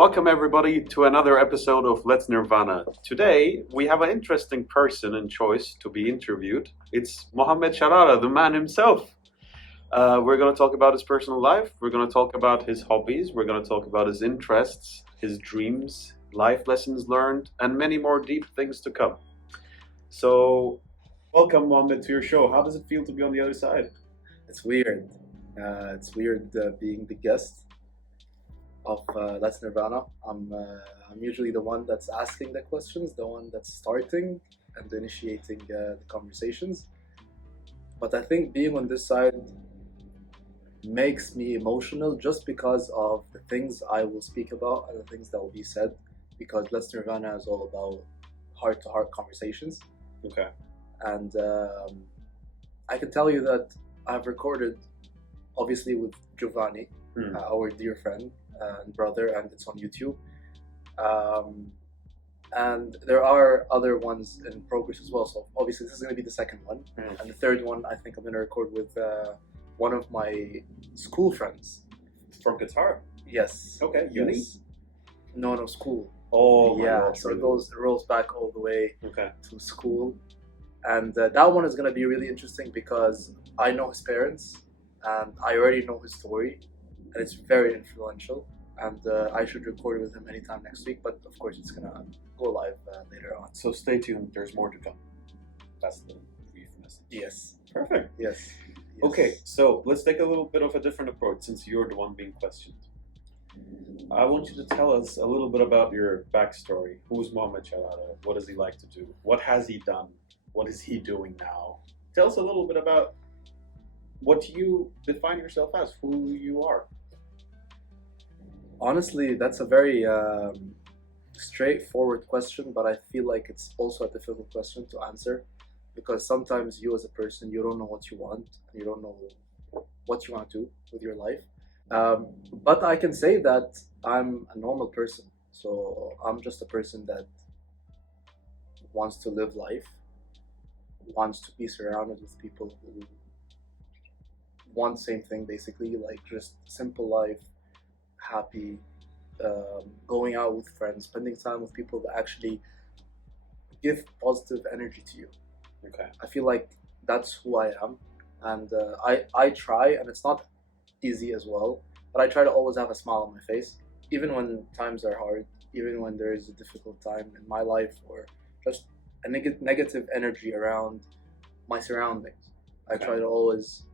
Welcome everybody to another episode of Let's Nirvana. Today we have an interesting person and choice to be interviewed. It's Mohamed Sharara, the man himself. We're going to talk about his personal life. We're going to talk about his hobbies. We're going to talk about his interests, his dreams, life lessons learned, and many more deep things to come. So, welcome Mohamed to your show. How does it feel to be on the other side? It's weird. It's weird being the guest of Let's Nirvana. I'm usually the one that's asking the questions, the one that's starting and initiating the conversations. But I think being on this side makes me emotional just because of the things I will speak about and the things that will be said. Because Let's Nirvana is all about heart-to-heart conversations. Okay. And I can tell you that I've recorded, obviously, with Giovanni, our dear friend and brother, and it's on YouTube. And there are other ones in progress as well. So obviously this is going to be the second one. And the third one, I think I'm going to record with one of my school friends. From guitar? Yes. Okay, uni? Yes. No, school. Oh, my yeah. God, So really? it rolls back all the way Okay. to school. And that one is going to be really interesting because I know his parents and I already know his story, and it's very influential. And I should record it with him anytime next week, but of course it's going to go live later on. So stay tuned, there's more to come. That's the brief message. Yes. Perfect. Yes. Okay, so let's take a little bit of a different approach since you're the one being questioned. I want you to tell us a little bit about your backstory. Who's Mohamed Sharara? What does he like to do? What has he done? What is he doing now? Tell us a little bit about what you define yourself as, who you are. Honestly, that's a very straightforward question, but I feel like it's also a difficult question to answer because sometimes you as a person, you don't know what you want, and you don't know what you want to do with your life. But I can say that I'm a normal person. So I'm just a person that wants to live life, wants to be surrounded with people who want the same thing, basically, like just simple life, happy, going out with friends, spending time with people that actually give positive energy to you. Okay. I feel like that's who I am, and I try, and it's not easy as well, but I try to always have a smile on my face, even when times are hard, even when there is a difficult time in my life or just a negative energy around my surroundings. I try to always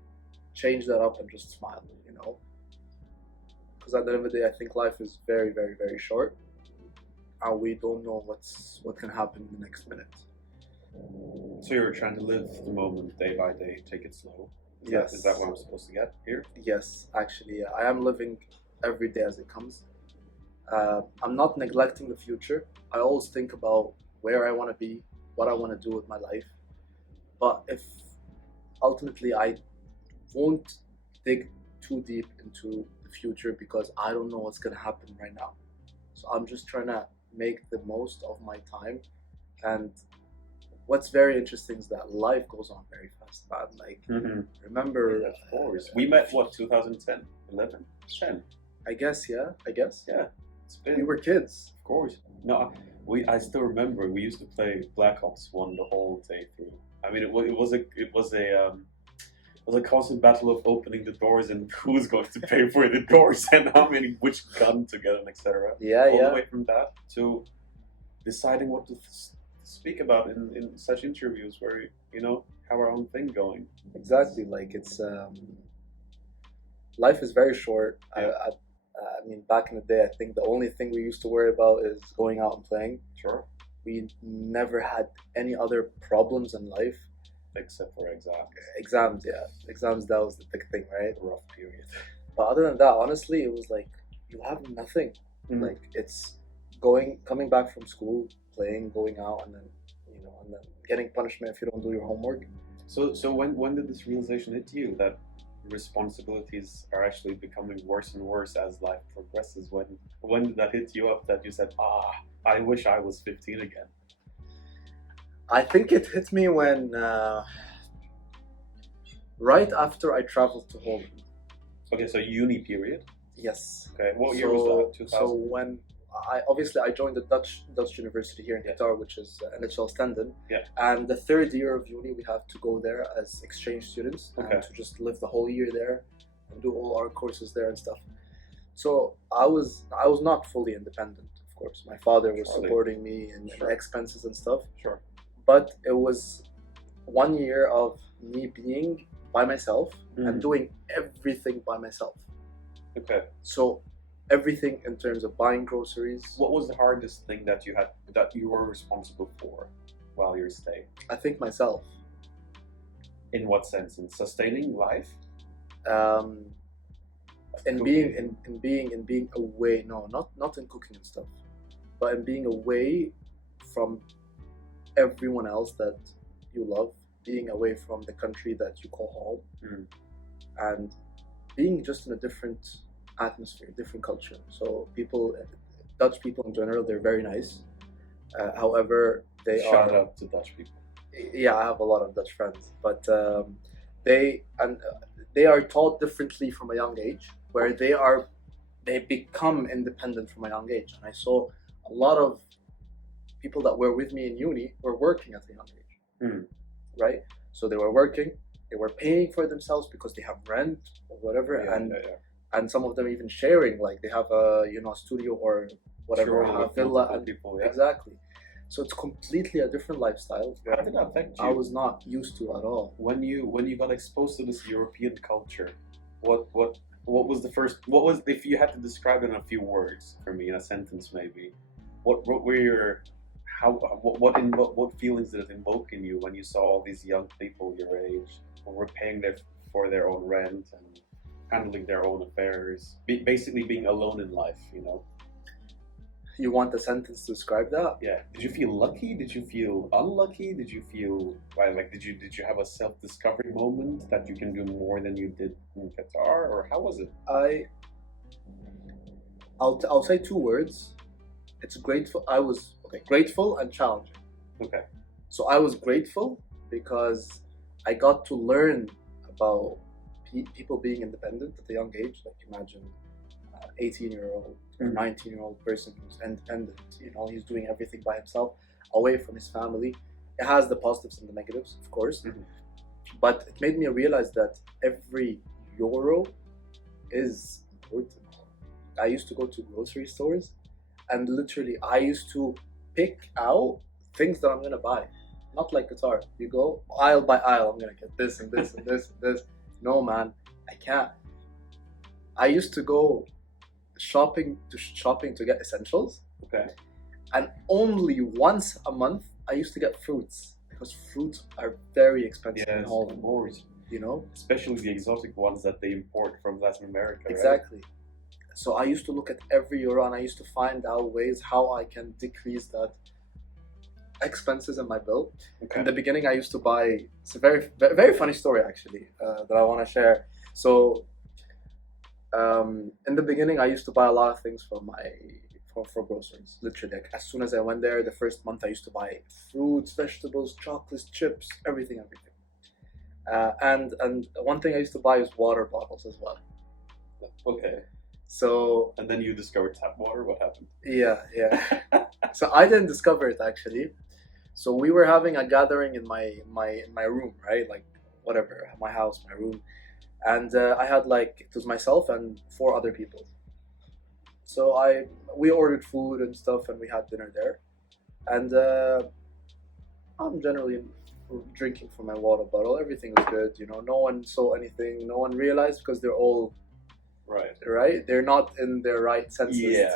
change that up and just smile, because at the end of the day, I think life is very, very, very short, and we don't know what can happen in the next minute. So you're trying to live the moment day by day, take it slow. Yes. Is that what I'm supposed to get here? Yes, actually, I am living every day as it comes. I'm not neglecting the future. I always think about where I want to be, what I want to do with my life. But if ultimately I won't dig too deep into the future because I don't know what's going to happen right now. So I'm just trying to make the most of my time. And what's very interesting is that life goes on very fast, man. Like, remember... Of course. We met, 2010? 11? 10? I guess. Yeah. It's been... We were kids. Of course. No, I still remember we used to play Black Ops 1 the whole day through. I mean, it was a constant battle of opening the doors and who's going to pay for the doors and which gun to get and etc. All the way from that to deciding what to speak about in such interviews where have our own thing going. Exactly, like it's life is very short. Yeah. I mean, back in the day, I think the only thing we used to worry about is going out and playing. Sure. We never had any other problems in life. Except for exams. Exams, yeah. Exams, that was the big thing, right? A rough period. But other than that, honestly, it was like, you have nothing. Like, it's coming back from school, playing, going out, and then, and then getting punishment if you don't do your homework. So when did this realization hit you that responsibilities are actually becoming worse and worse as life progresses? When did that hit you up that you said, I wish I was 15 again? I think it hit me when right after I traveled to Holland. Okay, so uni period. Yes. Okay, what year was that? 2000? So when I joined the Dutch university here in Qatar, which is NHL Stenden. Yeah. And the third year of uni, we have to go there as exchange students and to just live the whole year there and do all our courses there and stuff. So I was not fully independent, of course. My father was supporting me in expenses and stuff. Sure. But it was 1 year of me being by myself and doing everything by myself. Okay. So everything in terms of buying groceries. What was the hardest thing that you were responsible for while you're staying? I think myself. In what sense? In sustaining life? In being away. No, not in cooking and stuff, but in being away from everyone else that you love, being away from the country that you call home, and being just in a different atmosphere, different culture. So Dutch people in general, they're very nice. However, Shout out to Dutch people. Yeah, I have a lot of Dutch friends, but they are taught differently from a young age, where they become independent from a young age. And I saw a lot of people that were with me in uni were working at a young age, right? So they were working, they were paying for themselves because they have rent or whatever, and some of them even sharing, like they have a studio or whatever, a villa, and people, exactly. So it's completely a different lifestyle. How did that affect you? I was not used to at all. When you got exposed to this European culture, what was the first? What was, if you had to describe it in a few words for me, in a sentence maybe? What were your what feelings did it invoke in you when you saw all these young people your age who were paying for their own rent and handling their own affairs, basically being alone in life, You want a sentence to describe that? Yeah. Did you feel lucky? Did you feel unlucky? Did you feel did you have a self-discovery moment that you can do more than you did in Qatar, or how was it? I'll say two words. It's grateful. I was grateful and challenging. Okay. So I was grateful because I got to learn about people being independent at a young age. Like imagine 18-year-old or 19-year-old person who's independent. He's doing everything by himself, away from his family. It has the positives and the negatives, of course. But it made me realize that every euro is important. I used to go to grocery stores, and literally I used to pick out things that I'm gonna buy. Not like Qatar. You go aisle by aisle. I'm gonna get this and this and this and this. No, man, I can't. I used to go shopping to get essentials. Okay. And only once a month I used to get fruits, because fruits are very expensive in Holland. Of course. Especially the exotic ones that they import from Latin America. Exactly. Right? So I used to look at every euro and I used to find out ways how I can decrease that expenses in my bill. Okay. In the beginning I used to buy, it's a very, very funny story actually that I want to share. So in the beginning I used to buy a lot of things for groceries. Literally, like, as soon as I went there, the first month I used to buy fruits, vegetables, chocolates, chips, everything. And one thing I used to buy is water bottles as well. Okay. So. And then you discovered tap water. What happened? Yeah. So I didn't discover it actually. So we were having a gathering in my room, right? Like whatever, my house, my room, and I had it was myself and 4 other people. So we ordered food and stuff, and we had dinner there, and I'm generally drinking from my water bottle. Everything was good, no one saw anything, no one realized, because they're all right. They're not in their right senses. Yeah.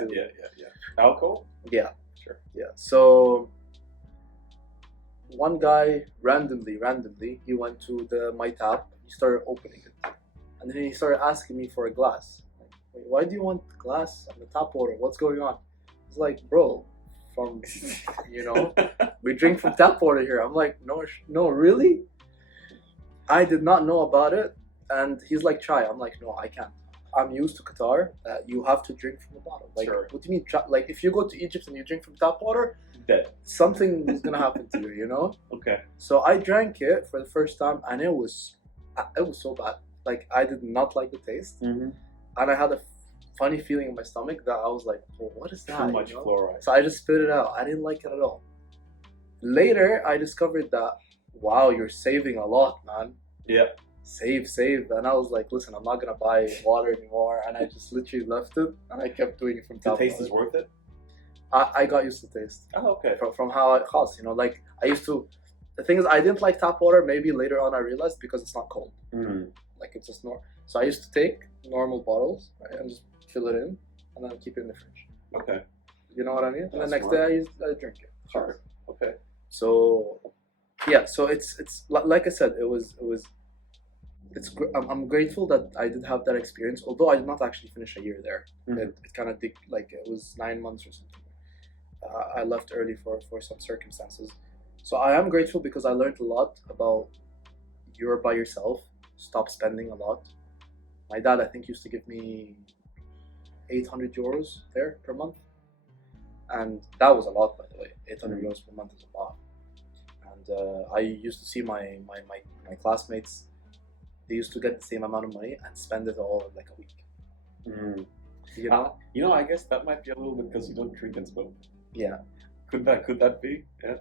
Alcohol? Yeah. Sure. Yeah. So one guy randomly, he went to my tap. He started opening it, and then he started asking me for a glass. Like, why do you want glass on the tap water? What's going on? He's like, bro, we drink from tap water here. I'm like, no, really? I did not know about it. And he's like, try. I'm like, no, I can't. I'm used to Qatar. You have to drink from the bottle. Like, sure. What do you mean? Like, if you go to Egypt and you drink from tap water, dead. Something is gonna happen to you. Okay. So I drank it for the first time, and it was so bad. Like, I did not like the taste, mm-hmm. and I had funny feeling in my stomach that I was like, well, what is that? Too much fluoride. So I just spit it out. I didn't like it at all. Later, I discovered that, wow, you're saving a lot, man. Yeah. Save. And I was like, listen, I'm not going to buy water anymore. And I just literally left it. And I kept doing it from The top. taste is worth it? I got used to the taste. Oh, okay. From how it costs, like I used to. The thing is, I didn't like tap water. Maybe later on I realized because it's not cold. Like it's just normal. So I used to take normal bottles, right, and just fill it in, and then keep it in the fridge. Okay. You know what I mean? And the That's next smart. day I drink it. Sure. Okay. So, yeah. So it's like I said, I'm grateful that I did have that experience. Although I did not actually finish a year there. It kind of it was 9 months or something. I left early for some circumstances. So I am grateful because I learned a lot about you're by yourself. Stop spending a lot. My dad, I think, used to give me 800 euros there per month. And that was a lot, by the way. 800 euros per month is a lot. And I used to see my classmates, they used to get the same amount of money and spend it all in like a week. You know? I guess that might be a little bit because you don't drink and smoke. Yeah. Could that be? Yeah.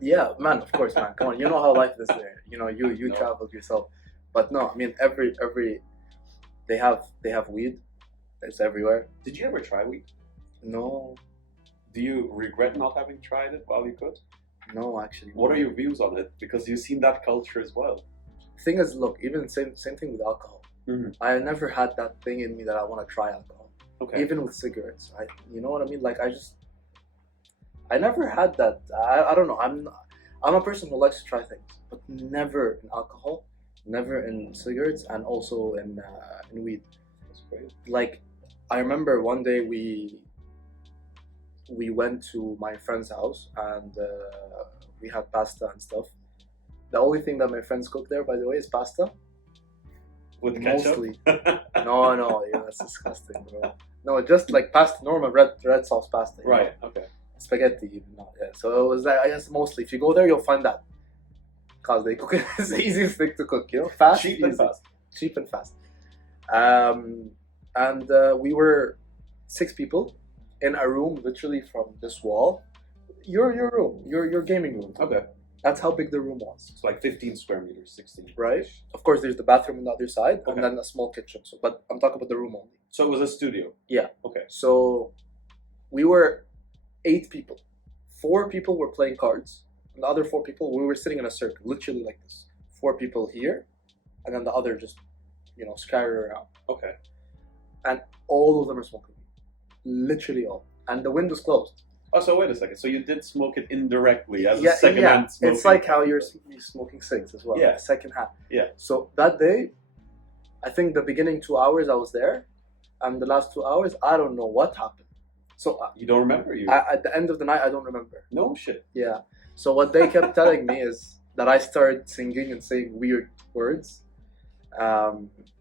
Yeah, man, of course, man. Come on, you know how life is there. You No. traveled yourself. But no, I mean every they have weed. It's everywhere. Did you ever try weed? No, Do you regret not having tried it while you could? no, actually. What are your views on it? Because you've seen that culture as well. Thing is, look, even same thing with alcohol. I never had that thing in me that I want to try alcohol. Okay. Even with cigarettes, you know what I mean? Like I never had that. I don't know. I'm a person who likes to try things, but never in alcohol, never in cigarettes, and also in weed. That's great. Like, I remember one day we went to my friend's house and we had pasta and stuff. The only thing that my friends cook there, by the way, is pasta. With ketchup? Mostly. No, yeah, that's disgusting, bro. No, just like pasta, normal red sauce pasta. you know? Right. Okay. Spaghetti, even not. Yeah. So it was that. I guess mostly, if you go there, you'll find that because they cook it. It's the easiest thing to cook. Fast, Cheap and easy. fast. Cheap and fast. And we were 6 people in a room, literally from this wall. Your room, your gaming room. Okay. That's how big the room was. It's like 15 square meters, 16. Right. Of course, there's the bathroom on the other side, Okay. and then a small kitchen. So, but I'm talking about the room only. So it was a studio. Yeah. Okay. So we were 8 people. 4 people were playing cards, and the other 4 people, we were sitting in a circle, literally like this. 4 people here, and then the other just, scattered around. Okay. And all of them are smoking. Literally all. And the window's closed. Oh, so wait a second. So you did smoke it indirectly as a second-hand smoking? It's like how you're smoking cigs as well. Yeah. Second hand. Yeah. So that day, I think the beginning 2 hours I was there, and the last 2 hours, I don't know what happened. So You don't remember? at the end of the night, I don't remember. No shit. Yeah. So what they kept telling me is that I started singing and saying weird words.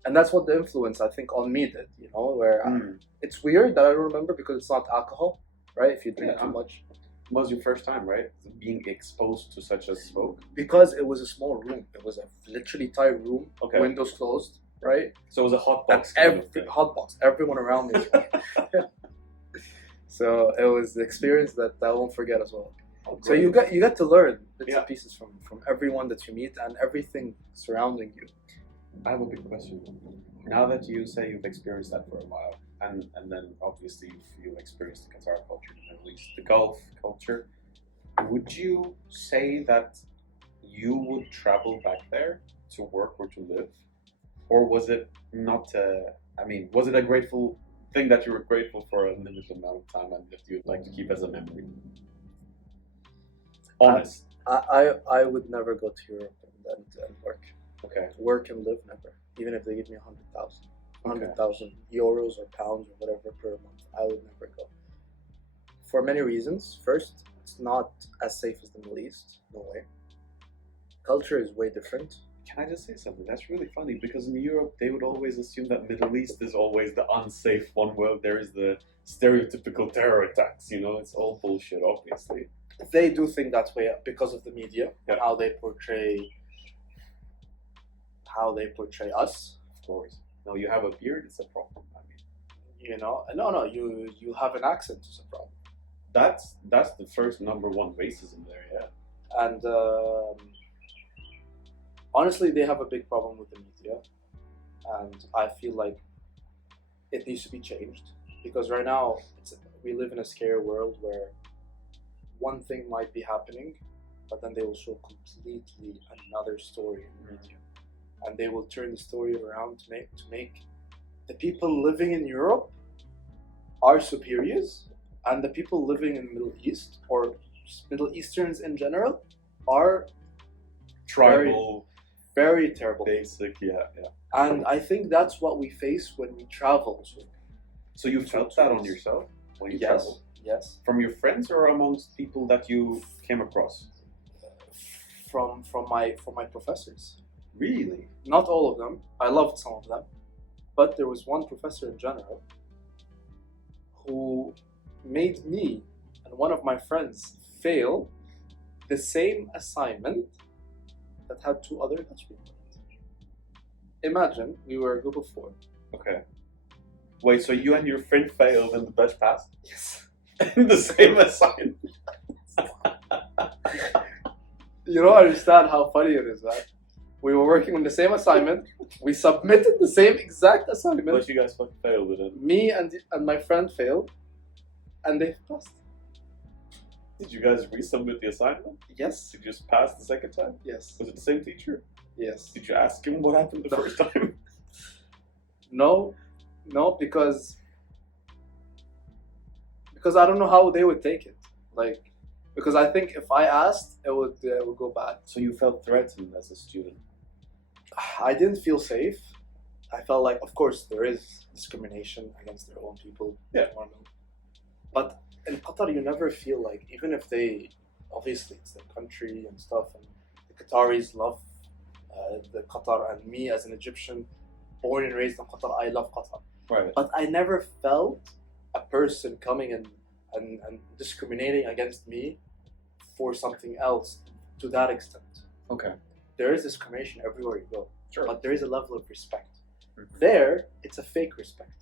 And that's what the influence, I think, on me did, where it's weird that I don't remember because it's not alcohol, right? If you drink too much. It was your first time, right? Being exposed to such a smoke? Because it was a small room. It was a literally tight room, Okay. windows closed, right? So it was a hot And box. kind of thing. hot box, everyone around me. Yeah. So it was the experience that I won't forget as well. Oh, So you great. get to learn bits Yeah. and pieces from everyone that you meet and everything surrounding you. I have a big question. Now that you say you've experienced that for a while, and then obviously you've experienced the Qatar culture, the Middle East, the Gulf culture, would you say that you would travel back there to work or to live? Or was it not, was it a grateful thing that you were grateful for a limited amount of time and that you'd like to keep as a memory? Honest. I would never go to Europe and work. Okay. Work and live, never. Even if they give me 100,000 euros or pounds or whatever per month, I would never go. For many reasons. First, it's not as safe as the Middle East. No way. Culture is way different. Can I just say something? That's really funny because in Europe they would always assume that Middle East is always the unsafe one where there is the stereotypical terror attacks. It's all bullshit, obviously. They do think that way because of the media and Yeah. how they portray us. Of course. No, you have a beard, it's a problem. I mean, You know, no, you have an accent is a problem. that's the first number one racism there. Yeah. And honestly, they have a big problem with the media, and I feel like it needs to be changed because right now we live in a scary world where one thing might be happening, but then they will show completely another story in the media, and they will turn the story around to make the people living in Europe are superiors, and the people living in the Middle East or Middle Easterns in general are Tribal, very terrible. basic. Yeah, yeah. And I think that's what we face when we travel. So you felt that on yourself when you traveled? Yes. From your friends or amongst people that you came across? From my professors. Really? Not all of them. I loved some of them, but there was one professor in general who made me and one of my friends fail the same assignment that had two other Dutch people. Imagine we were a group of 4. Okay. Wait, so you and your friend failed and the Dutch passed? Yes. In the same assignment? You don't understand how funny it is, man. We were working on the same assignment. We submitted the same exact assignment. But you guys fucking failed it. Me and my friend failed, and they passed. Did you guys resubmit the assignment? Yes. Did you just pass the second time? Yes. Was it the same teacher? Yes. Did you ask him what happened the first time? No, because I don't know how they would take it. Like, because I think if I asked, it would go bad. So you felt threatened as a student? I didn't feel safe. I felt like, of course, there is discrimination against their own people. Yeah. But in Qatar, you never feel like, even if they, obviously, it's their country and stuff, and the Qataris love the Qatar, and me as an Egyptian, born and raised in Qatar, I love Qatar. Right. But I never felt a person coming and discriminating against me for something else to that extent. Okay. There is discrimination everywhere you go. Sure. But there is a level of respect. Mhm. There, it's a fake respect.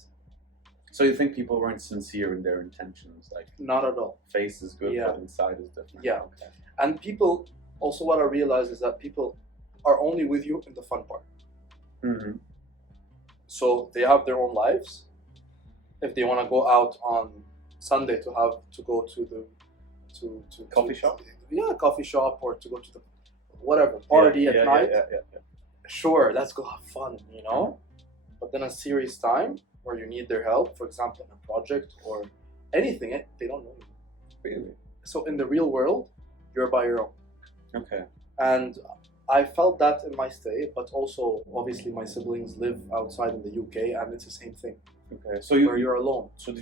So you think people weren't sincere in their intentions? Like, Not at all. face is good, Yeah. but inside is different? Yeah. Okay. And people, also what I realize is that people are only with you in the fun part. Mm-hmm. So they have their own lives. If they want to go out on Sunday to go to the Coffee shop? Yeah, coffee shop, or to go to the whatever party at night. Yeah. Sure, let's go have fun, you know. But then a serious time where you need their help, for example, in a project or anything, they don't know you. Really? So in the real world, you're by your own. Okay. And I felt that in my stay, but also obviously my siblings live outside in the UK, and it's the same thing. Okay. So Where you're alone. So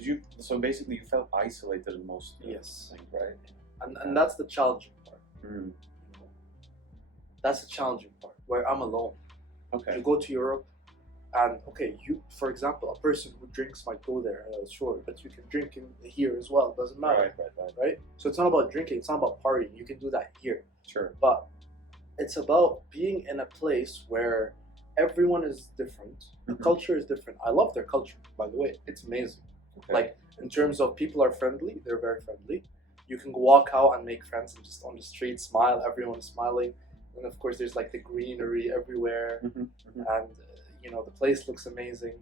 basically you felt isolated in most Yes. things, right? And that's the challenging part. Mm. You know? That's the challenging part, where I'm alone. Okay. You go to Europe, and okay, you, for example, a person who drinks might go there, sure, but you can drink in here as well. It doesn't matter, right? So it's not about drinking. It's not about partying. You can do that here, Sure. but it's about being in a place where everyone is different. The Mhm. culture is different. I love their culture, by the way. It's amazing. Okay. Like, in terms of people are friendly, they're very friendly. You can walk out and make friends and just on the street smile. Everyone is smiling. And of course, there's like the greenery everywhere. Mm-hmm. Mm-hmm. And, the place looks amazing.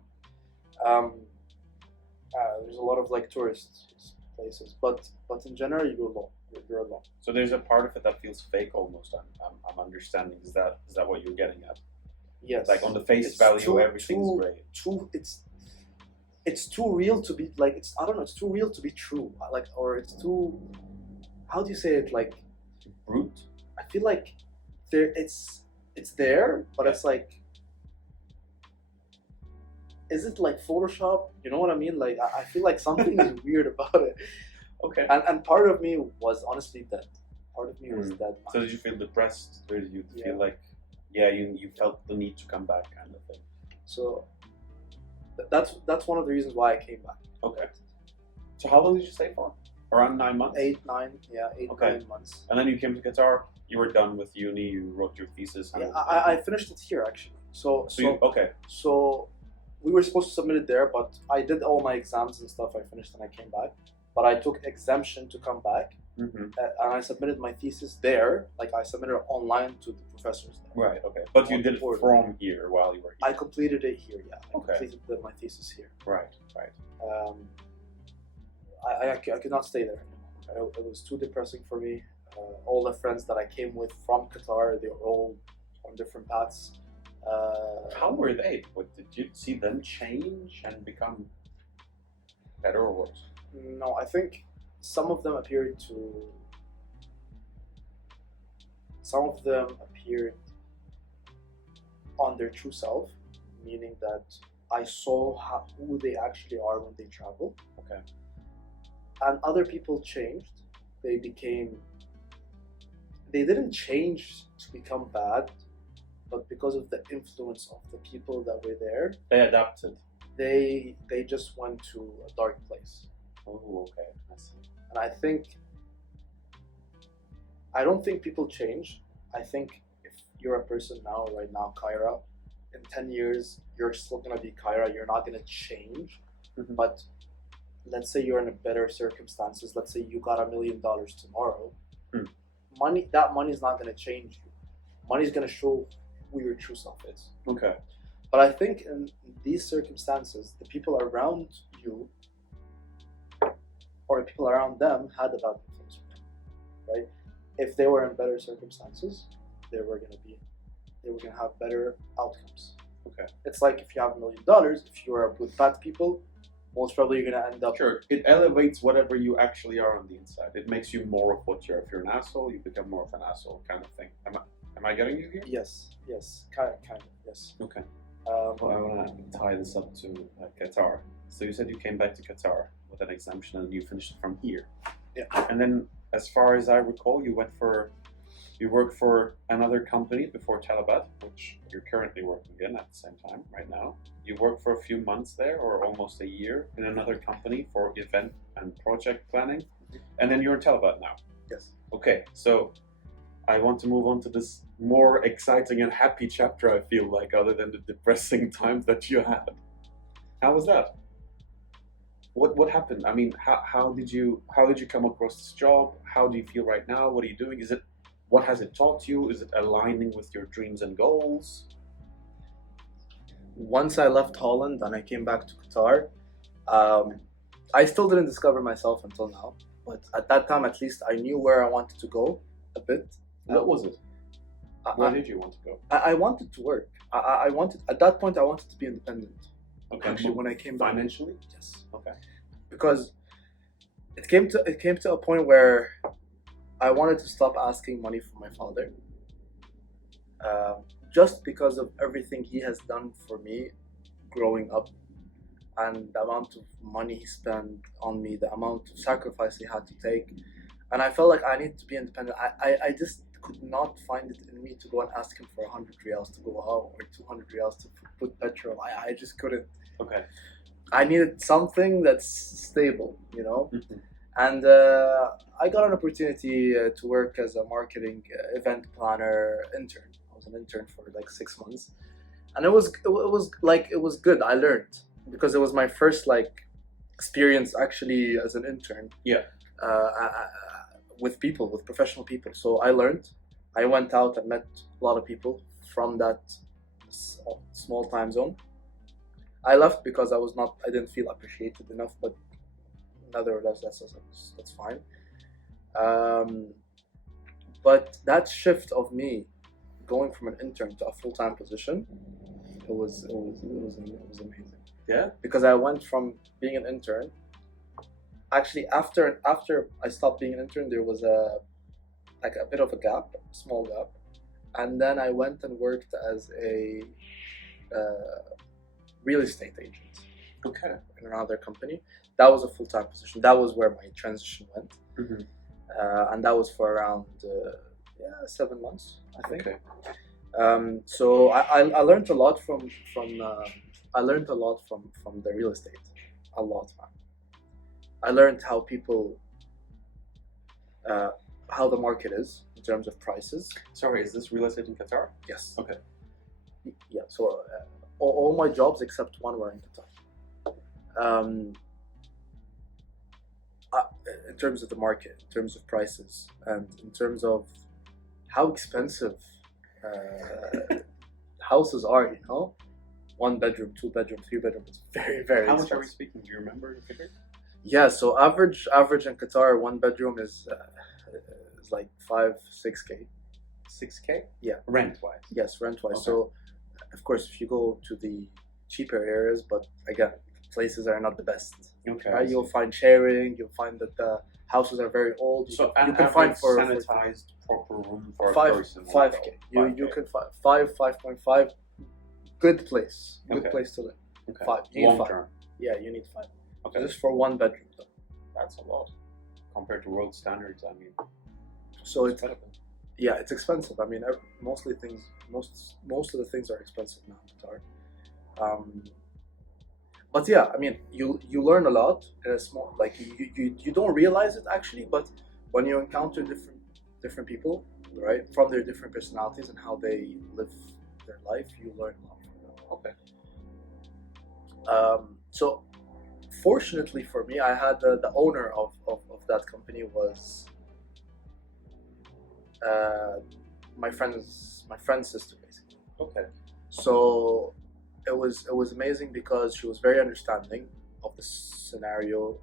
There's a lot of like tourist places. But in general, you go alone. You're alone. So there's a part of it that feels fake almost. I'm understanding. Is that what you're getting at? Yes. Like on the face It's value, everything's great. It's too real to be like, I don't know, it's too real to be true. Like, or it's too, how do you say it? Like, Brute. I feel like it's there, but it's like, is it like Photoshop? You know what I mean? Like, I feel like something is weird about it. Okay. And part of me was honestly dead. Part of me was dead. So did you feel depressed? Or did you Yeah. feel like, you felt the need to come back, kind of thing? So that's one of the reasons why I came back. Okay. So how long did you stay for? Around 9 months? 8, 9 months. And then you came to Qatar. You were done with uni. You wrote your thesis. And Yeah, I finished it here actually. So okay. So we were supposed to submit it there, but I did all my exams and stuff. I finished and I came back, but I took exemption to come back, and I submitted my thesis there. Like I submitted it online to the professors there. Right. Okay. But you On did it board. from here while you were here. I completed it here. Yeah. I Okay. completed my thesis here. Right. Right. I could not stay there anymore. It was too depressing for me. All the friends that I came with from Qatar, they were all on different paths. How were they? What, did you see them change and become better or worse? No, I think some of them appeared on their true self, meaning that I saw who they actually are when they travel. Okay. And other people changed. They didn't change to become bad, but because of the influence of the people that were there, They adapted. they just went to a dark place. Oh, okay. I see. And I don't think people change. I think if you're a person right now, Kyra, in 10 years, you're still gonna be Kyra. You're not gonna change. Mhm. But let's say you're in a better circumstances. Let's say you got $1 million tomorrow. That money is not gonna change you. Money is gonna show who your true self is. Okay. But I think in these circumstances, the people around you or the people around them had a bad influence, right? If they were in better circumstances, they were gonna have better outcomes. Okay. It's like if you have $1 million, if you are with bad people, most probably you're gonna end up. Sure. It elevates whatever you actually are on the inside. It makes you more of what you're. If you're an asshole, you become more of an asshole, kind of thing. Am I getting you here? Yes, kind of, yes. Okay. Well, I want to tie this up to Qatar. So you said you came back to Qatar with an exemption and you finished it from here. Yeah. And then, as far as I recall, you worked for another company before Talabat, which you're currently working in at the same time right now. You worked for a few months there, or almost a year, in another company for event and project planning. And then you're in Talabat now. Yes. Okay, so I want to move on to this more exciting and happy chapter, I feel like, other than the depressing times that you had. How was that? What happened? I mean, how did you come across this job? How do you feel right now? What are you doing? What has it taught you? Is it aligning with your dreams and goals? Once I left Holland and I came back to Qatar, I still didn't discover myself until now. But at that time, at least, I knew where I wanted to go a bit. What was it? Where did you want to go? I wanted to work. I wanted, at that point, I wanted to be independent. Okay. Actually, when I came back, Financially? yes, Okay. because it came to a point where I wanted to stop asking money from my father, just because of everything he has done for me growing up, and the amount of money he spent on me, the amount of sacrifice he had to take, and I felt like I needed to be independent. I just could not find it in me to go and ask him for 100 riyals to go out or 200 riyals to put petrol. I just couldn't. Okay. I needed something that's stable, you know. Mm-hmm. And I got an opportunity to work as a marketing event planner intern. I was an intern for like 6 months, and it was good. I learned because it was my first experience actually as an intern. Yeah. With professional people. So I learned. I went out and met a lot of people from that small time zone. I left because I didn't feel appreciated enough, but nevertheless, that's fine. But that shift of me going from an intern to a full-time position, it was amazing. Yeah. Because I went from being an intern. Actually, after I stopped being an intern, there was a bit of a gap, small gap, and then I went and worked as a real estate agent. Okay. In another company. That was a full-time position. That was where my transition went. Mm-hmm. And that was for around 7 months, I think. Okay. So I learned a lot from the real estate. A lot, man. I learned how people how the market is in terms of prices. Sorry, is this real estate in Qatar? Yes. Okay. Yeah. So all my jobs except one were in Qatar. Um, uh, in terms of the market, in terms of prices, and in terms of how expensive houses are, 1 bedroom, 2 bedroom, 3 bedroom, it's very, very How expensive. much are we speaking? Do you remember the figure? Yeah, so average in Qatar, 1 bedroom is like 5-6K. 6K? Yeah. Rent-wise? Yes, rent-wise. Okay. So, of course, if you go to the cheaper areas, but again, places are not the best. Okay. Right? You'll find sharing. You'll find that the houses are very old. So you can find for sanitized proper room for a 5K. person. 5K. You can find 5.5. Good place. Good Okay. place to live. Okay. 5. You need Long 5. term. Yeah, you need 5. Okay. Just for 1 bedroom, though. That's a lot compared to world standards. I mean, So it's incredible. yeah, it's expensive. I mean, most of the things are expensive now in Qatar. But yeah, I mean, you learn a lot in a small, like you don't realize it actually, but when you encounter different people, right, from their different personalities and how they live their life, you learn a lot from them. Okay. So fortunately for me, I had the owner of that company was my friend's sister, basically. Okay. So it was amazing because she was very understanding of the scenario,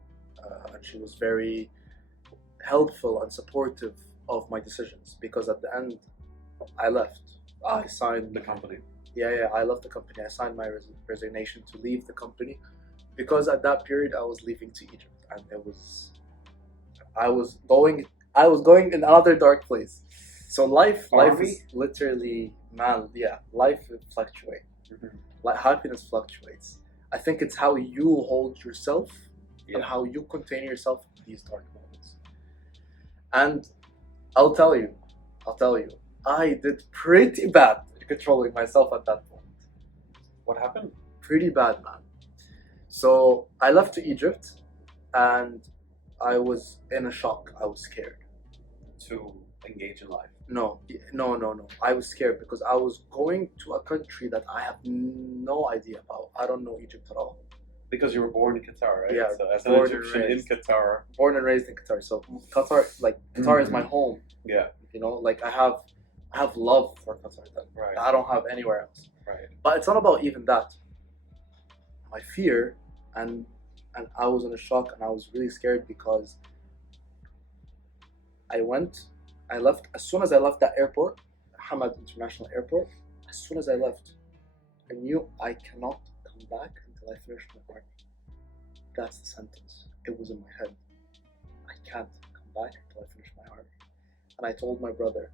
and she was very helpful and supportive of my decisions. Because at the end, I left. I signed The company. Yeah, I left the company. I signed my resignation to leave the company because at that period I was leaving to Egypt, and I was going in another dark place. So life is literally, man, yeah, life fluctuates. Mm-hmm. Like happiness fluctuates. I think it's how you hold yourself and how you contain yourself in these dark moments. And I'll tell you, I did pretty bad at controlling myself at that point. What happened? Pretty bad, man. So I left to Egypt, and I was in a shock. I was scared. To engage in life. No. I was scared because I was going to a country that I have no idea about. I don't know Egypt at all. Because you were born in Qatar, right? Yeah, So as an born and Egyptian in raised. Qatar. Born and raised in Qatar. So Qatar is my home. Yeah. Like I have love for Qatar that Right. I don't have anywhere else. Right. But it's not about even that. My fear and I was in a shock, and I was really scared because I left as soon as I left that airport, Hamad International Airport. As soon as I left, I knew I cannot come back until I finish my army. That's the sentence. It was in my head. I can't come back until I finish my army. And I told my brother,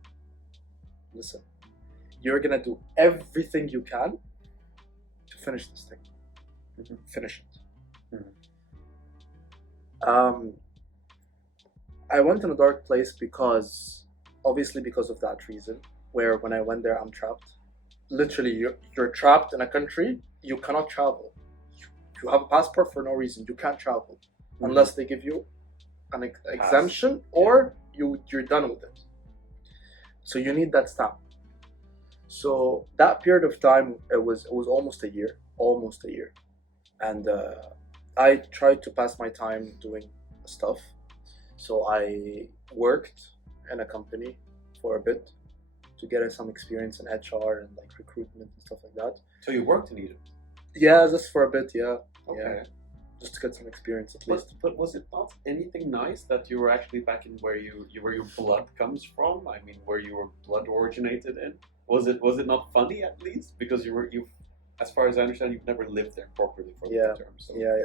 listen, you're gonna do everything you can to finish this thing. Mm-hmm. Finish it. Mm-hmm. I went in a dark place because of that reason, where when I went there, I'm trapped. Literally, you're trapped in a country, you cannot travel. You have a passport for no reason, you can't travel. Mm-hmm. Unless they give you an exemption or you're done with it. So you need that stamp. So that period of time, it was almost a year. And I tried to pass my time doing stuff. So I worked in a company for a bit to get some experience in HR and like recruitment and stuff like that. So you worked in Egypt? Yeah, just for a bit, yeah. Okay. Yeah. Just to get some experience at least. But was it not anything nice that you were actually back in where your blood comes from? I mean, where your blood originated in? Was it not funny at least? Because you as far as I understand, you've never lived there properly for the term. So. Yeah.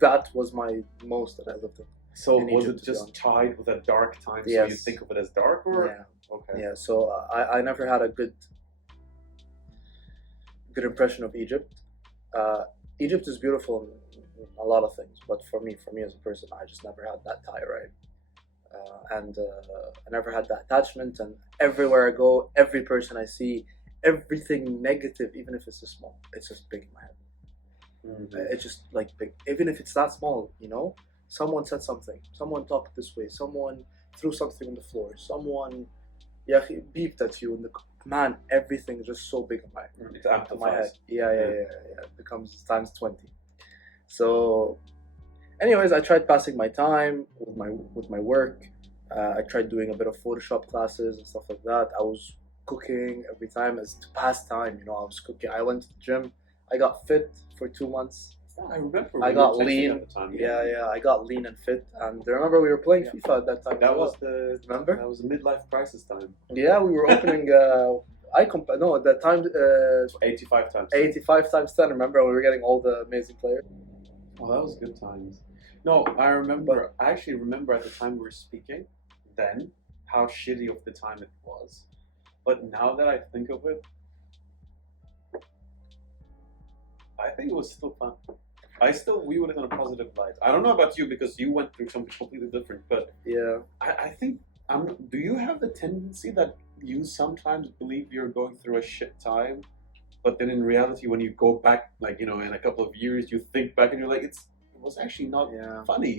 That was my most that I lived in. So in was Egypt, it just tied with a dark time? Yes. So you think of it as dark, or okay? Yeah. So I never had a good impression of Egypt. Egypt is beautiful in a lot of things, but for me as a person, I just never had that tie, right? And I never had that attachment. And everywhere I go, every person I see, everything negative, even if it's just small, it's just big in my head. Mm-hmm. It's just like big, even if it's that small, Someone said something, someone talked this way, someone threw something on the floor, someone Yeah, he beeped at you, and man, everything is just so big in my It my amplifies. head. Yeah. It becomes times 20. So, anyways, I tried passing my time with my work. I tried doing a bit of Photoshop classes and stuff like that. I was cooking every time as to pass time. I was cooking. I went to the gym. I got fit for 2 months. I remember. I we got were texting lean. at the time. Yeah. I got lean and fit. And I remember we were playing FIFA at that time. That as was well. Remember? That was the midlife crisis time. Yeah, we were opening. No, at that time, 85 times. 85 times 10. Remember, we were getting all the amazing players. Oh, that was good times. No, I remember. I actually remember at the time we were speaking, then how shitty of the time it was. But now that I think of it, I think it was still fun. We would have in a positive light. I don't know about you because you went through something completely different, but Yeah. I think do you have the tendency that you sometimes believe you're going through a shit time, but then in reality, when you go back, like in a couple of years, you think back and you're like, it was actually not Yeah. funny,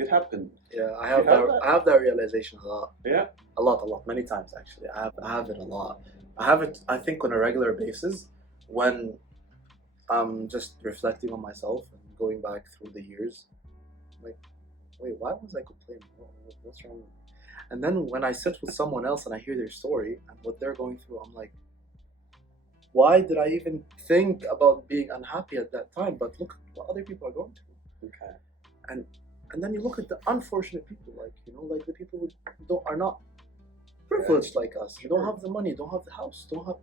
it happened. Yeah, I You have have that. that? I have that realization a lot. Yeah. A lot, many times actually. I have it a lot. I have it. I think on a regular basis when I'm just reflecting on myself and going back through the years. Like, wait, why was I complaining? What's wrong with me? And then when I sit with someone else and I hear their story and what they're going through, I'm like, why did I even think about being unhappy at that time? But look at what other people are going through. Okay. And then you look at the unfortunate people, like the people who are not privileged like us. They don't have the money, don't have the house, don't have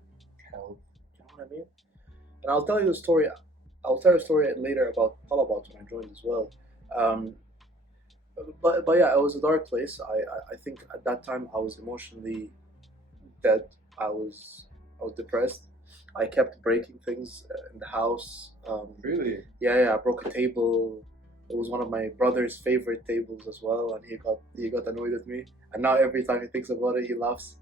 health. You know what I mean? And I'll tell you a story. I'll tell you a story later about Talabat when I joined as well. But yeah, it was a dark place. I think at that time I was emotionally dead. I was depressed. I kept breaking things in the house. Really? Yeah. I broke a table. It was one of my brother's favorite tables as well, and he got annoyed with me. And now every time he thinks about it, he laughs.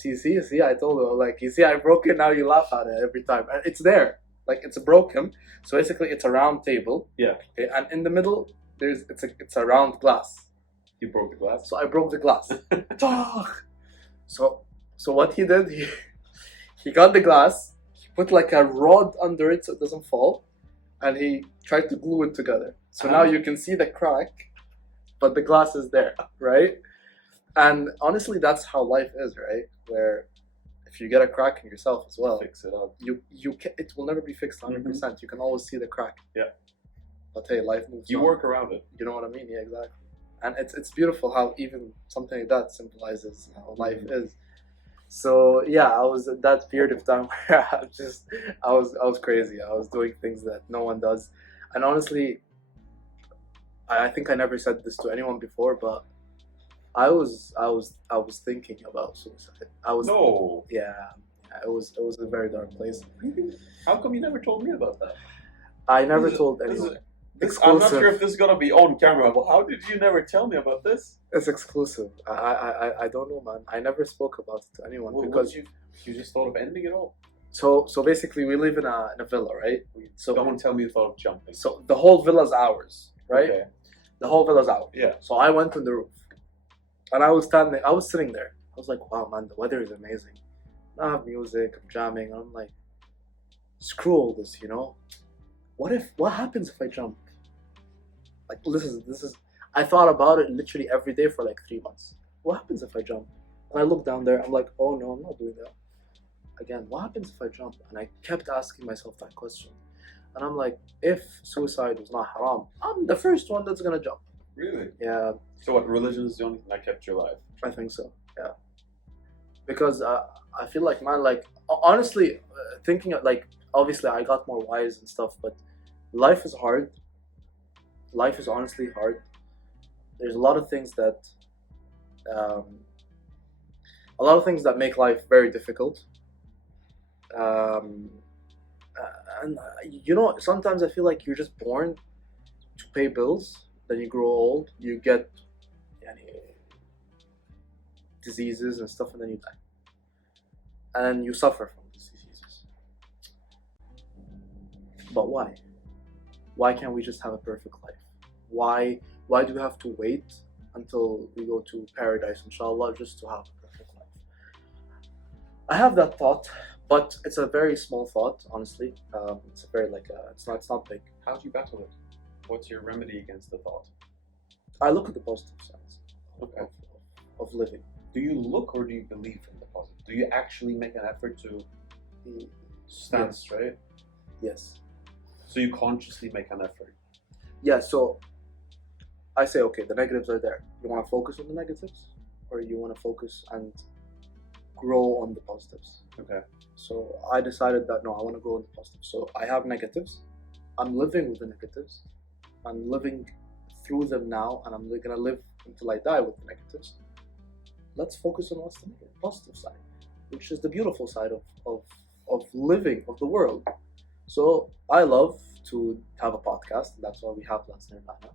See, I told him, like, you see, I broke it. Now you laugh at it every time, and it's there, like it's broken. So basically, it's a round table. Yeah. Okay, and in the middle, it's a round glass. You broke the glass. So I broke the glass. So what he did, he got the glass, he put like a rod under it so it doesn't fall, and he tried to glue it together. So now you can see the crack, but the glass is there, right? And honestly, that's how life is, right? Where if you get a crack in yourself as well, Fix it up. it will never be fixed 100%. You can always see the crack. Yeah. But hey, life moves You on. work around it. You know what I mean? Yeah, exactly. And it's beautiful how even something like that symbolizes how life is. So yeah, I was at that period of time where I was crazy. I was doing things that no one does. And honestly, I think I never said this to anyone before, but I was thinking about suicide. No. Yeah, it was a very dark place. How come you never told me about that? I never told anyone. I'm not sure if this is gonna be on camera, but how did you never tell me about this? It's exclusive. I don't know, man. I never spoke about it to anyone because you just thought of ending it all. So basically, we live in a villa, right? So Don't tell me you thought of jumping. So the whole villa's ours, right? Okay. The whole villa's ours. Yeah. So I went on the roof, and I was sitting there. I was like, wow, man, the weather is amazing. I have music, I'm jamming, and I'm like, screw all this, What happens if I jump? Like, this is. I thought about it literally every day for like 3 months. What happens if I jump? And I look down there, I'm like, oh no, I'm not doing that. Again, what happens if I jump? And I kept asking myself that question. And I'm like, if suicide was not haram, I'm the first one that's gonna jump. Really? Yeah. So what? Religion is the only thing that kept you alive? I think so. Yeah. Because I feel like, man, like honestly, thinking of, like, obviously I got more wise and stuff, but life is hard. Life is honestly hard. There's a lot of things that make life very difficult. And sometimes I feel like you're just born to pay bills. Then you grow old, you get diseases and stuff, and then you die. And then you suffer from these diseases. But why? Why can't we just have a perfect life? Why do we have to wait until we go to paradise, inshallah, just to have a perfect life. I have that thought, but it's a very small thought, honestly. It's a very it's not big. How do you battle it? What's your remedy against the thought? I look at the positive sides Okay. of living. Do you look or do you believe in the positive? Do you actually make an effort to stand Yes. straight? Yes. So you consciously make an effort. Yeah, so I say, okay, the negatives are there. You want to focus on the negatives, or you want to focus and grow on the positives? Okay. So I decided that no, I want to grow on the positives. So I have negatives. I'm living with the negatives. I'm living through them now, and I'm gonna live until I die with the negatives. Let's focus on what's the positive side, which is the beautiful side of living, of the world. So I love to have a podcast, and that's why we have Let's Nirvana.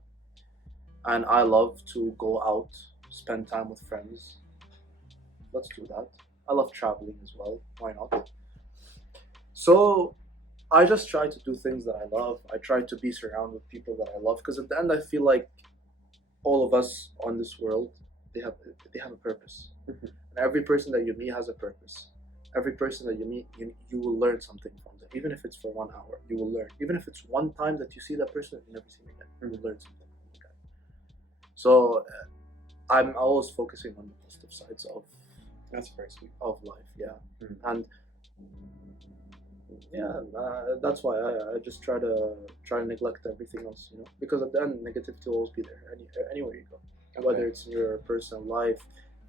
And I love to go out, spend time with friends. Let's do that. I love traveling as well. Why not? So I just try to do things that I love. I try to be surrounded with people that I love, because at the end I feel like all of us on this world, they have a purpose. Mhm. And every person that you meet has a purpose. Every person that you meet, you will learn something from them. Even if it's for 1 hour, you will learn. Even if it's one time that you see that person, you never see them again, you will learn something from the guy. So I'm always focusing on the positive sides That's very sweet. of life, yeah. Mhm. And yeah, that's why I just try to neglect everything else, because at the end, negativity will always be there anywhere you go, whether it's in your personal life,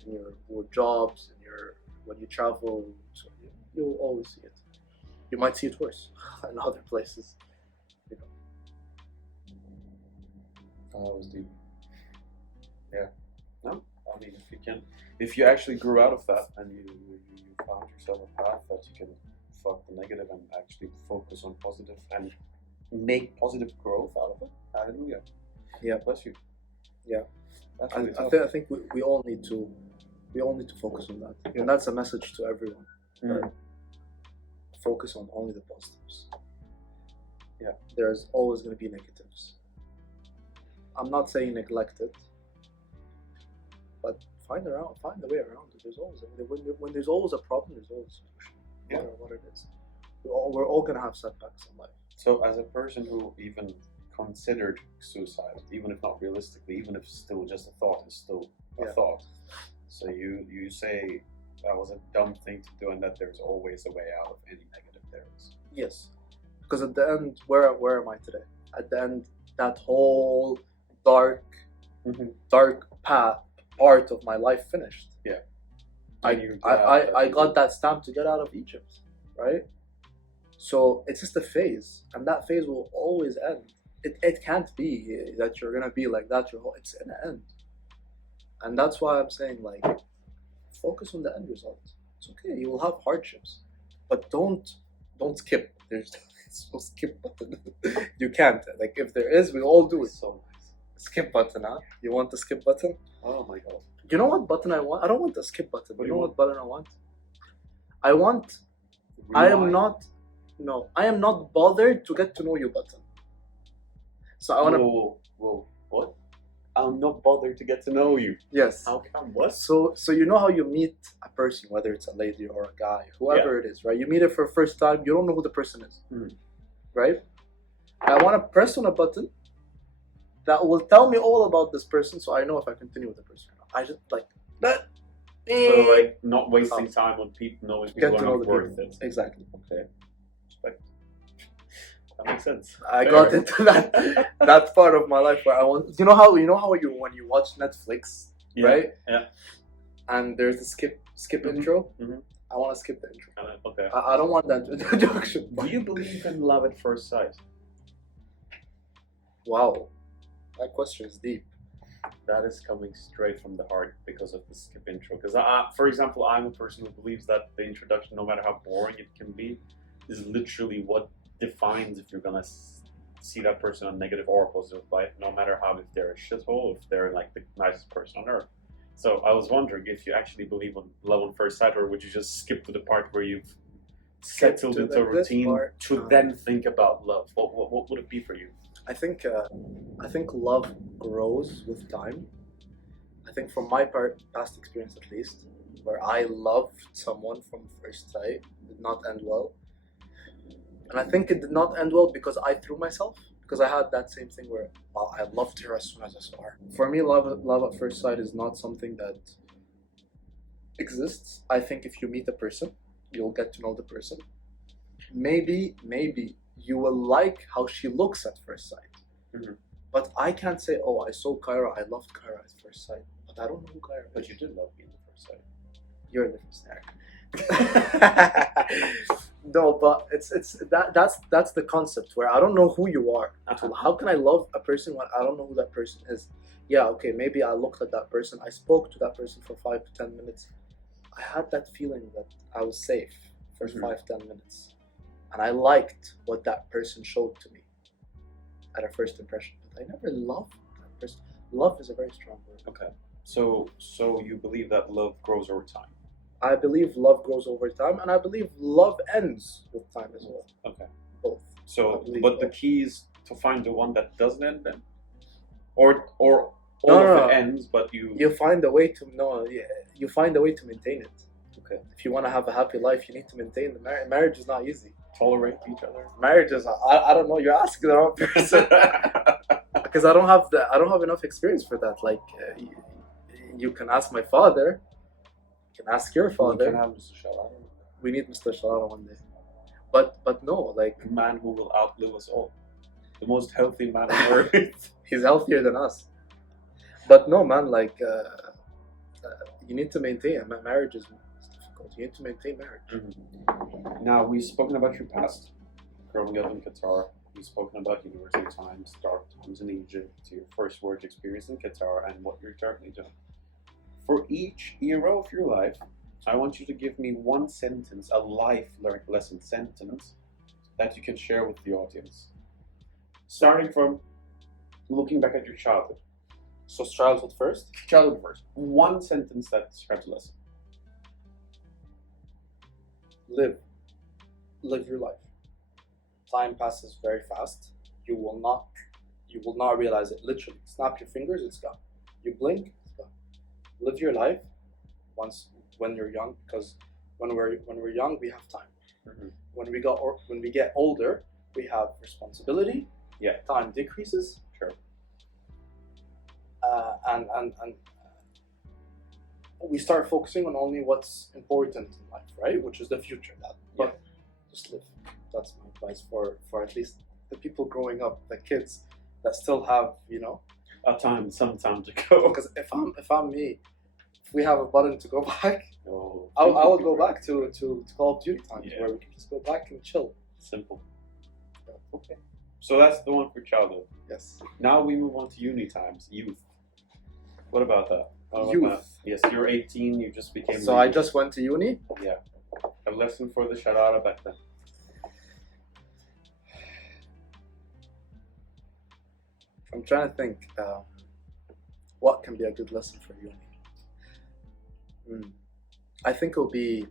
in your jobs, when you travel, so you'll always see it. You might see it worse in other places. Oh, that was deep. Yeah. No, I mean, if you actually grew out of that and you found yourself a path that you can fuck the negative and actually focus on positive and make positive growth out of it, hallelujah. Yeah. Bless you. Yeah. That's I really tough. think we all need to focus on that, and that's a message to everyone. Mm. Focus on only the positives. Yeah. There's always going to be negatives. I'm not saying neglect it, but find a way around it. There's always when there's always a problem, there's always a solution. No matter what it is. We're all going to have setbacks in life. So as a person who even considered suicide, even if not realistically, even if still just a thought is still a thought. So you say that was a dumb thing to do and that there's always a way out of any negative there is. Yes. Because at the end, where am I today? At the end, that whole dark part of my life finished. Yeah. I got that stamp to get out of Egypt, right? So it's just a phase, and that phase will always end. It can't be that you're gonna be like that it's gonna end. And that's why I'm saying, like, focus on the end result. It's okay, you will have hardships, but don't skip. There's no skip button. You can't. Like, if there is, we all do it. So nice. Skip button, huh? You want the skip button? Oh my god. You know what button I want? I don't want the skip button. What You do know you what button I want? I am not bothered to get to know you button. So I want to. Whoa, what? I'm not bothered to get to know you. Yes. How come? What? So you know how you meet a person, whether it's a lady or a guy, whoever it is, right? You meet it for the first time. You don't know who the person is, right? I want to press on a button that will tell me all about this person, so I know if I continue with the person or not. I just like that. So like not wasting time on people, knowing people Get to are know not the worth people. it. Exactly. Okay. Respect. That makes sense. I Fair. got into that part of my life where I want. You know how you when you watch Netflix, right? Yeah. And there's the skip intro. Mhm. I want to skip the intro. Okay. I don't want that introduction. Do you believe in love at first sight? Wow, that question is deep. That is coming straight from the heart because of the skip intro. Because, for example, I'm a person who believes that the introduction, no matter how boring it can be, is literally what defines if you're gonna see that person on negative or positive light, no matter how, if they're a shithole, if they're like the nicest person on earth. So I was wondering if you actually believe in love on first sight, or would you just skip to the part where you've settled to into the a good routine part. to then think about love? What would it be for you? I think love grows with time, I think from my past experience at least, where I loved someone from first sight, did not end well. And I think it did not end well because I threw myself. Because I had that same thing where, well, I loved her as soon as I saw her. For me, love at first sight is not something that exists. I think if you meet a person, you'll get to know the person. Maybe you will like how she looks at first sight. Mm-hmm. But I can't say, oh, I saw Kyra, I loved Kyra at first sight. But I don't know who Kyra is. But you did love me at first sight. You're a different snack. No, but that's the concept where I don't know who you are. Uh-huh. How can I love a person when I don't know who that person is? Yeah, okay, maybe I looked at that person, I spoke to that person for 5 to 10 minutes. I had that feeling that I was safe for 5-10 minutes. And I liked what that person showed to me at a first impression. But I never loved that person. Love is a very strong word. Okay. So you believe that love grows over time? I believe love grows over time, and I believe love ends with time as well. Okay. Both. So, believe but the both. key is to find the one that doesn't end then? Or all No, of it ends, but you find a way to you find a way to maintain it. Okay. If you want to have a happy life, you need to maintain the marriage. Marriage is not easy. Tolerate each other? Marriage is I don't know. You're asking the wrong person because I don't have enough experience for that. Like you can ask my father. You can ask your father. We can have Mr. Sharara. We need Mr. Sharara one day. But no, like A man who will outlive us all. The most healthy man on earth. he's healthier than us. But no, man, like you need to maintain. Marriage is difficult. You need to maintain marriage. Mm-hmm. Now, we've spoken about your past, growing up in Qatar. We've spoken about university times, dark times in Egypt, your first work experience in Qatar, and what you're currently doing. For each era of your life, I want you to give me one sentence, a life lesson sentence, that you can share with the audience. Starting from looking back at your childhood. So childhood first. Childhood first. One sentence that describes a lesson. Live your life. Time passes very fast. You will not realize it. Literally, snap your fingers, it's gone. You blink, it's gone. Live your life when you're young, because when we're young we have time. Mm-hmm. When we get older, we have responsibility. Yeah. Time decreases. Sure. And we start focusing on only what's important in life, right? Which is the future. But just live. That's my advice for at least the people growing up, the kids that still have, Some time to go. Because if I'm me, if we have a button to go back, Oh, I will go back to Call of Duty times where we can just go back and chill. Simple. Okay. So that's the one for childhood. Yes. Now we move on to uni times, youth. What about that? Youth. Yes, you're 18, you just became... So I just went to uni. Yeah. A lesson for the Sharara back then. I'm trying to think what can be a good lesson for uni. I think it will be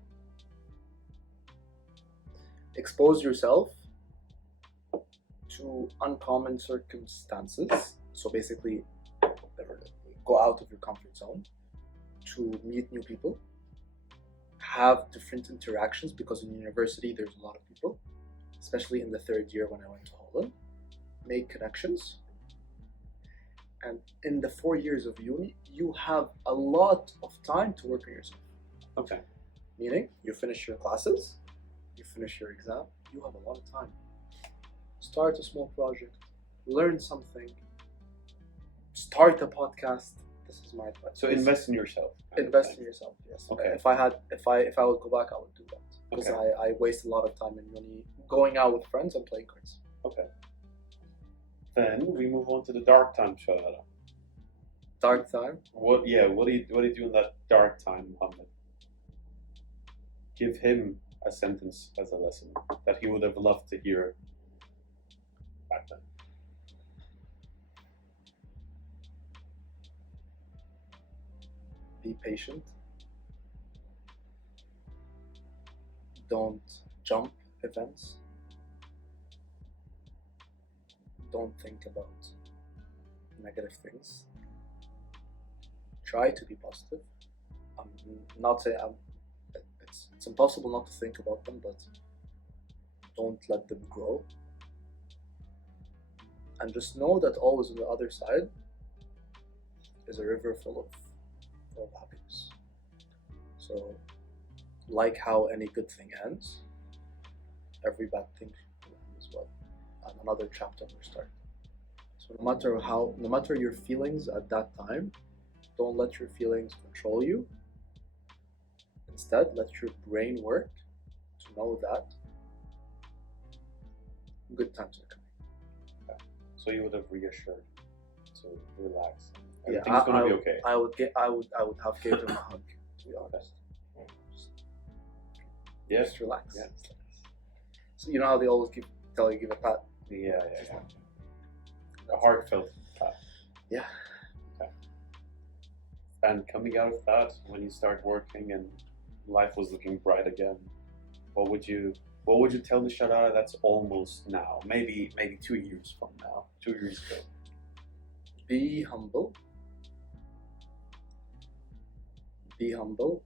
expose yourself to uncommon circumstances. So basically, go out of your comfort zone to meet new people, have different interactions, because in university there's a lot of people, especially in the third year when I went to Holland. Make connections. And in the 4 years of uni, you have a lot of time to work on yourself. Okay. Meaning, you finish your classes, you finish your exam, you have a lot of time. Start a small project, learn something, start a podcast. This is my advice. So invest in yourself. Invest in yourself, yes. Okay. If I would go back, I would do that. Because Okay. I waste a lot of time in uni going out with friends and playing cards. Okay. Then we move on to the dark time, Sharara. Dark time. What do you do in that dark time, Mohammed? Give him a sentence as a lesson that he would have loved to hear back then. Be patient. Don't jump events. Don't think about negative things. try to be positive. I'm not saying it's impossible not to think about them, but don't let them grow. And just know that always on the other side is a river full of happiness. So, like how any good thing ends, every bad thing will end as well, and another chapter will start. So no matter your feelings at that time, don't let your feelings control you. Instead, let your brain work to know that good times are coming. So you would have reassured to relax. Yeah, Everything's gonna be okay. I would have given him a hug, to be honest. Just relax. Yeah. So you know how they always tell you give a pat? Yeah. A heartfelt pat. Yeah. Okay. And coming out of that, when you start working and life was looking bright again, what would you tell the Sharara that's almost now, maybe 2 years from now, 2 years ago? Be humble. Be humble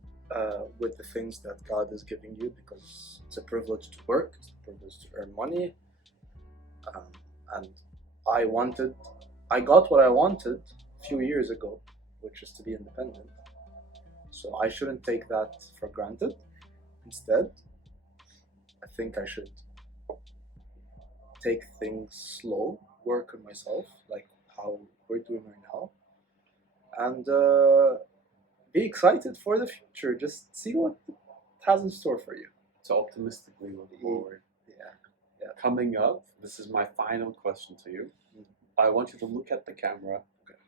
with the things that God is giving you, because it's a privilege to work, it's a privilege to earn money. And I got what I wanted a few years ago, which is to be independent. So I shouldn't take that for granted. Instead, I think I should take things slow, work on myself, like how we're doing right now, and be excited for the future. Just see what it has in store for you. So optimistically look forward. Yeah. Coming up, this is my final question to you. I want you to look at the camera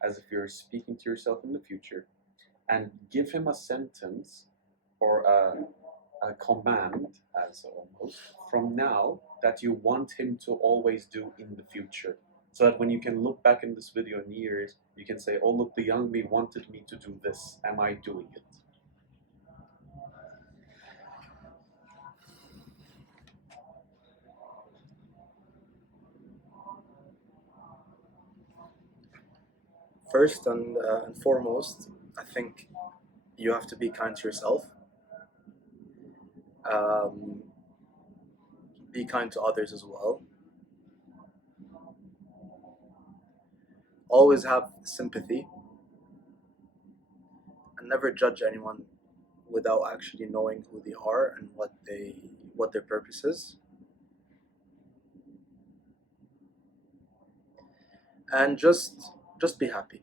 as if you're speaking to yourself in the future, and give him a sentence or a command, as almost, from now that you want him to always do in the future. So that when you can look back in this video in years, you can say, oh look, the young me wanted me to do this. Am I doing it? First and foremost, I think you have to be kind to yourself. Be kind to others as well. Always have sympathy, and never judge anyone without actually knowing who they are and what their purpose is. And just be happy.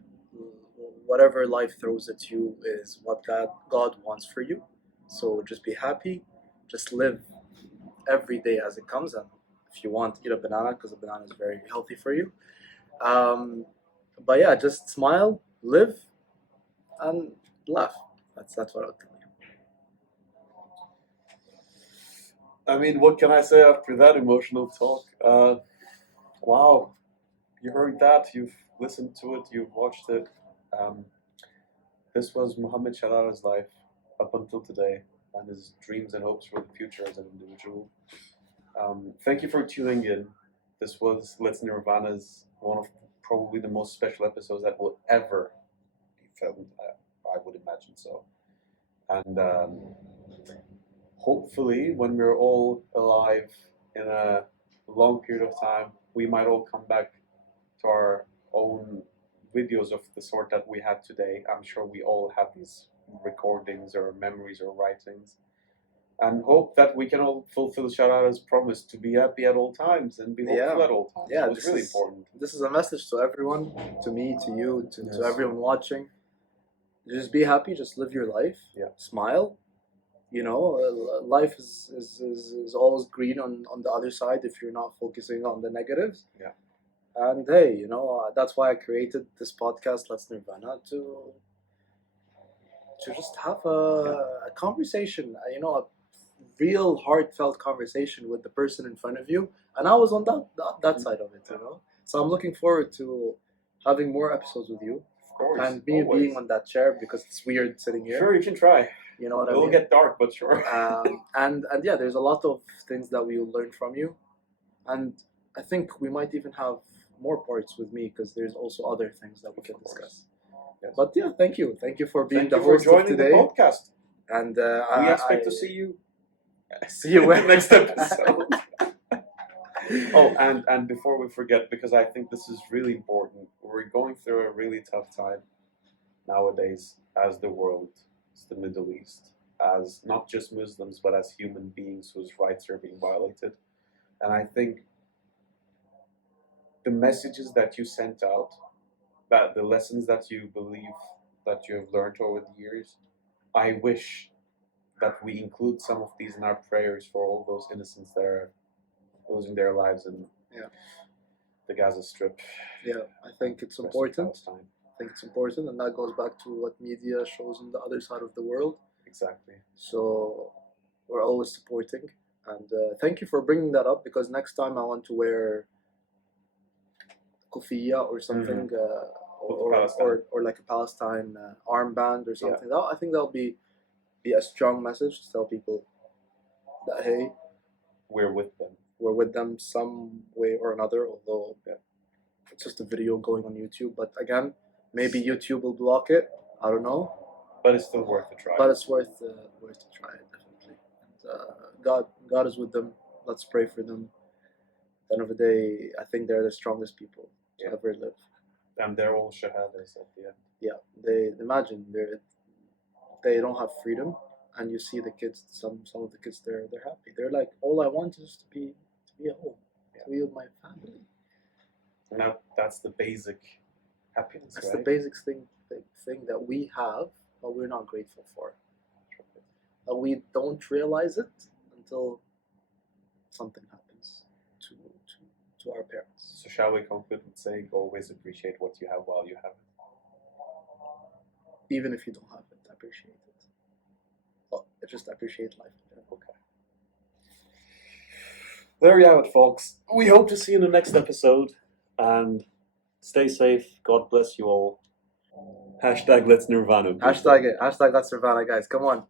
Whatever life throws at you is what God wants for you. So just be happy. Just live every day as it comes. And if you want, eat a banana, because a banana is very healthy for you. But yeah, just smile, live, and laugh. That's what I'll tell you. I mean, what can I say after that emotional talk? Wow, you heard that, you've listened to it, you've watched it. This was Mohamed Sharara's life up until today, and his dreams and hopes for the future as an individual. Thank you for tuning in. This was Let's Nirvana's one of probably the most special episodes that will ever be filmed. I would imagine so. And hopefully, when we're all alive in a long period of time, we might all come back to our own videos of the sort that we had today. I'm sure we all have these recordings or memories or writings, and hope that we can all fulfill Sharara's promise to be happy at all times and be hopeful at all times. Yeah, it's really important. This is a message to everyone, to me, to you, to everyone watching. Just be happy, just live your life, smile. You know, life is always green on the other side if you're not focusing on the negatives. Yeah. And hey, you know, that's why I created this podcast, Let's Nirvana, to just have a conversation, you know, a real heartfelt conversation with the person in front of you. And I was on that side of it, you know. So I'm looking forward to having more episodes with you. Of course. And me being on that chair, because it's weird sitting here. Sure, you can try. You know what I mean? It'll get dark, but sure. And yeah, there's a lot of things that we will learn from you. And I think we might even have more parts with me, because there's also other things that we can discuss. Yes. But yeah, thank you for being Thank the you for host of joining the today. podcast. And We expect to see you. See you in the next episode. Oh, and before we forget, because I think this is really important, we're going through a really tough time nowadays as the world, as the Middle East, as not just Muslims, but as human beings whose rights are being violated. And I think the messages that you sent out, that the lessons that you believe that you have learned over the years, I wish that we include some of these in our prayers for all those innocents that are losing their lives in the Gaza Strip. Yeah, I think it's important. I think it's important, and that goes back to what media shows on the other side of the world. Exactly. So we're always supporting, and thank you for bringing that up, because next time I want to wear kufiya or something, or like a Palestine armband or something. I think that'll be a strong message to tell people that, hey, we're with them. We're with them some way or another, although it's just a video going on YouTube. But again, maybe YouTube will block it. I don't know. But it's still worth a try. But it's worth to try it, definitely. And God is with them. Let's pray for them. At the end of the day, I think they're the strongest people to ever live. And they're all shahadas at the end. Yeah, they imagine they don't have freedom, and you see the kids. Some of the kids, they're happy. They're like, all I want is to be at home, to be with my family. And that's the basic happiness. That's the basic thing that we have, but we're not grateful for. And we don't realize it until something happens to our parents. So shall we conclude with saying, always appreciate what you have while you have it? Even if you don't have it, appreciate it. Well, just appreciate life. Okay. There we have it, folks. We hope to see you in the next episode. And stay safe. God bless you all. #letsnirvana. Hashtag letsnirvana, guys. Come on.